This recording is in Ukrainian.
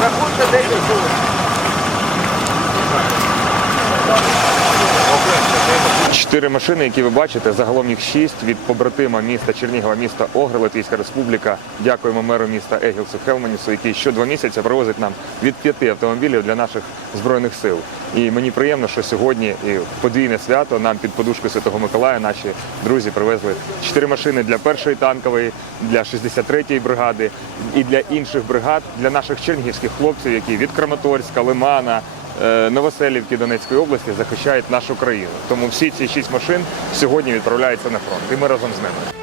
Рахунка 10 хвилин. Чотири машини, які ви бачите, загалом їх шість від побратима міста Чернігова, міста Огр, Латвійська Республіка. Дякуємо меру міста Егілсу Хелманісу, який щодва місяця привозить нам від п'яти автомобілів для наших збройних сил. І мені приємно, що сьогодні і подвійне свято нам під подушкою Святого Миколая наші друзі привезли чотири машини для першої танкової, для 63-ї бригади і для інших бригад, для наших чернігівських хлопців, які від Краматорська, Лимана. Е, Новоселівки Донецької області захищають нашу країну. Тому всі ці шість машин сьогодні відправляються на фронт, і ми разом з ними.